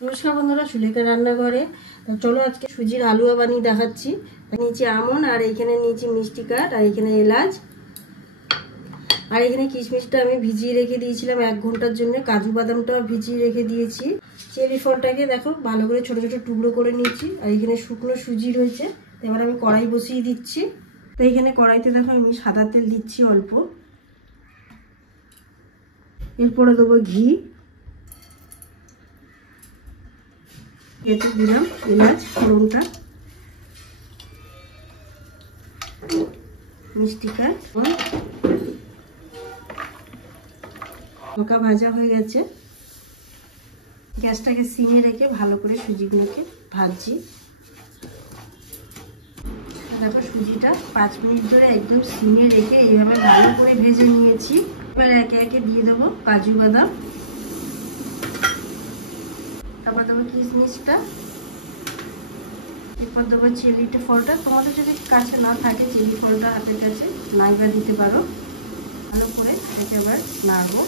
নমস্কার বন্ধুরা, সুলেখা রান্নাঘরে। চলো আজকে সুজির হালুয়া বানিয়ে দেখাচ্ছি। নিচে আমন, আর এখানে নিচে মিষ্টি কাঠ, আর এখানে এলাচ, আর এখানে কিশমিশটা আমি ভিজিয়ে রেখে দিয়েছিলাম 1 ঘন্টার জন্য। কাজু বাদামটাও ভিজিয়ে রেখে দিয়েছি। চেরি ফলটাকে দেখো ভালো করে ছোট ছোট টুকরো করে নিয়েছি। আর এখানে শুকনো সুজি রয়েছে। এবার আমি কড়াই বসিয়ে দিচ্ছি। তো এখানে কড়াইতে দেখো আমি সাদা তেল দিচ্ছি অল্প। এরপরে দেবো ঘি, এতে দিলাম এলাচ ফোড়নটা, মিষ্টি কাঠ। হালকা ভাজা হয়ে গেছে। গ্যাসটাকে সিমে রেখে ভালো করে সুজিগুলোকে ভাজছি। দেখো সুজিটা 5 মিনিট ধরে একদম সিমে রেখে এইভাবে ভালো করে ভেজে নিয়েছি। এবার একে একে দিয়ে দেবো কাজু বাদাম, তারপর দেবো কিশমিশটা, এরপর দেবো চেরি ফলটা। তোমাদের যদি কাছে না থাকে চেরি ফলটা হাতের কাছে নাইবা দিতে পারো। ভালো করে এটাকে আবার নাড়বো।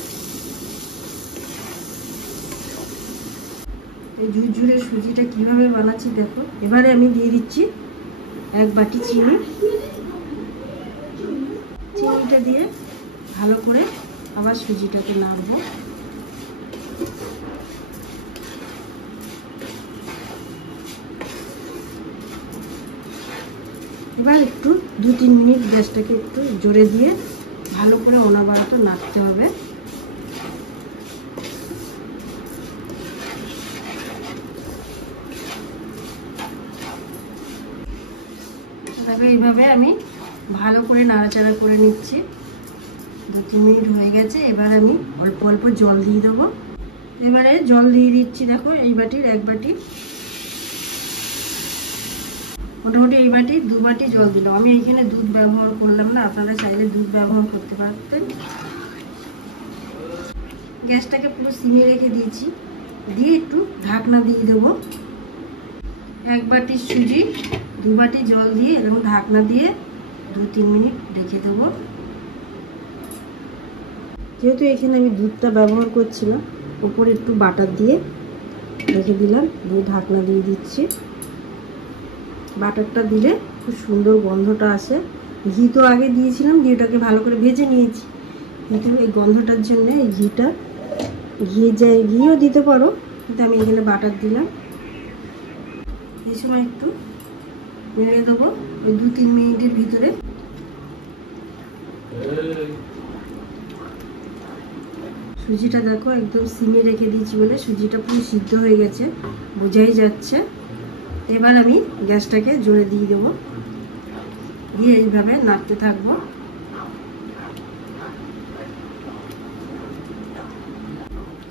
এই ঝুরঝুরে সুজিটা কিভাবে বানাচ্ছি দেখো। এবারে আমি দিয়ে দিচ্ছি 1 বাটি চিনি। চিনিটা দিয়ে ভালো করে আবার সুজিটাকে নাড়বো। এবার একটু 2-3 মিনিট গ্যাসটাকে একটু জোরে দিয়ে ভালো করে অনবরত নাড়তে হবে। তবে এইভাবে আমি ভালো করে নাড়াচাড়া করে নিচ্ছি। 2-3 মিনিট হয়ে গেছে। এবার আমি অল্প অল্প জল দিয়ে দেবো। এবারে জল দিয়ে দিচ্ছি দেখো এই বাটির 1 বাটি, মোটামুটি এই বাটি 2 বাটি জল দিলাম। আমি এইখানে দুধ ব্যবহার করলাম না, আপনারা চাইলে দুধ ব্যবহার করতে পারতেন। গ্যাসটাকে পুরো সিমে রেখে দিয়েছি। দিয়ে একটু ঢাকনা দিয়ে দেবো। 1 বাটি সুজি 2 বাটি জল দিয়ে এবং ঢাকনা দিয়ে 2-3 মিনিট রেখে দেবো। যেহেতু এখানে আমি দুধটা ব্যবহার করছি না, উপরে একটু বাটার দিয়ে রেখে দিলাম। দিয়ে ঢাকনা দিয়ে দিচ্ছি। বাটারটা দিলে খুব সুন্দর গন্ধটা আসে। ঘি তো আগে দিয়েছিলাম, ঘিটাকে ভালো করে ভেজে নিয়েছি, কিন্তু এই গন্ধটার জন্য এই ঘিও দিতে পারো, কিন্তু আমি এখানে বাটার দিলাম। এই সময় একটু নেড়ে দেবো ওই 2-3 মিনিটের ভিতরে। সুজিটা দেখো একদম সিমে রেখে দিয়েছি বলে সুজিটা পুরো সিদ্ধ হয়ে গেছে, বোঝাই যাচ্ছে। এবার আমি গ্যাসটাকে জোরে দিয়ে দেবো। দিয়ে এইভাবে নাড়তে থাকবো।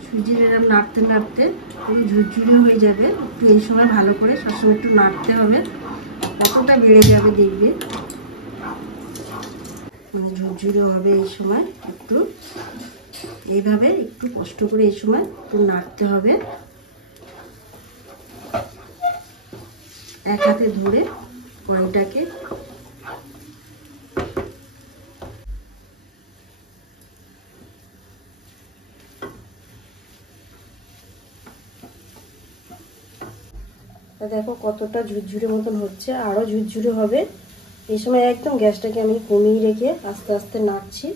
সুজির এরকম নাড়তে নাড়তে পুরো ঝুরঝুরে হয়ে যাবে। একটু এই সময় ভালো করে সবসময় একটু নাড়তে হবে। কতটা বেড়ে যাবে দেখবে, মানে ঝুরঝুরে হবে এই সময়। একটু এইভাবে একটু কষ্ট করে এই সময় একটু নাড়তে হবে। এক হাতে ধরে কড়াইটাকে দেখো কতটা ঝুরঝুরে মতন হচ্ছে, আরো ঝুরঝুরে হবে। এই সময় একদম গ্যাসটাকে আমি কমিয়ে রেখে আস্তে আস্তে নাড়ছি।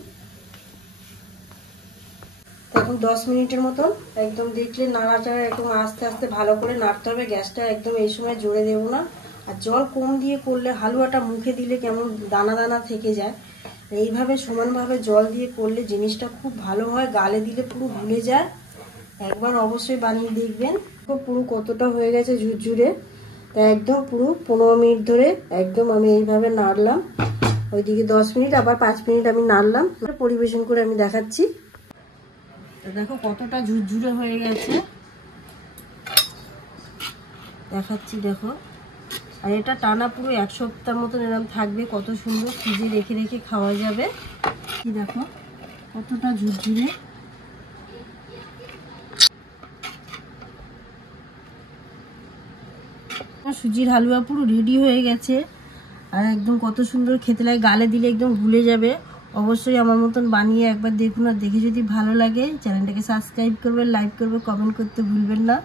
এখন 10 মিনিটের মতন একদম দেখলে নাড়াচাড়া একদম আস্তে আস্তে ভালো করে নাড়তে হবে। গ্যাসটা একদম এই সময় জোরে দেবো না। আর জল কম দিয়ে করলে হালুয়াটা মুখে দিলে কেমন দানা দানা থেকে যায়। এইভাবে সমানভাবে জল দিয়ে করলে জিনিসটা খুব ভালো হয়, গালে দিলে পুরো ভুলে যায়। একবার অবশ্যই বানিয়ে দেখবেন। পুরো কতটা হয়ে গেছে ঝুরঝুরে। তা একদম পুরো 15 মিনিট ধরে একদম আমি এইভাবে নাড়লাম। ওইদিকে 10 মিনিট, আবার 5 মিনিট আমি নাড়লাম। পরিবেশন করে আমি দেখাচ্ছি। দেখো কতটা ঝুরঝুরে হয়ে গেছে, দেখাচ্ছি দেখো। আর এটা টানা পুরো 1 সপ্তাহ মতন এরকম থাকবে। কত সুন্দর ফ্রিজে রেখে রেখে খাওয়া যাবে। কি দেখো কতটা ঝুরঝুরে। সুজির হালুয়া পুরো রেডি হয়ে গেছে। আর একদম কত সুন্দর খেতে লাগে, গালে দিলে একদম ভুলে যাবে। অবশ্যই আমার মতন বানিয়ে একবার দেখুন। আর দেখে যদি ভালো লাগে চ্যানেলটাকে সাবস্ক্রাইব করবেন, লাইক করবেন, কমেন্ট করতে ভুলবেন না।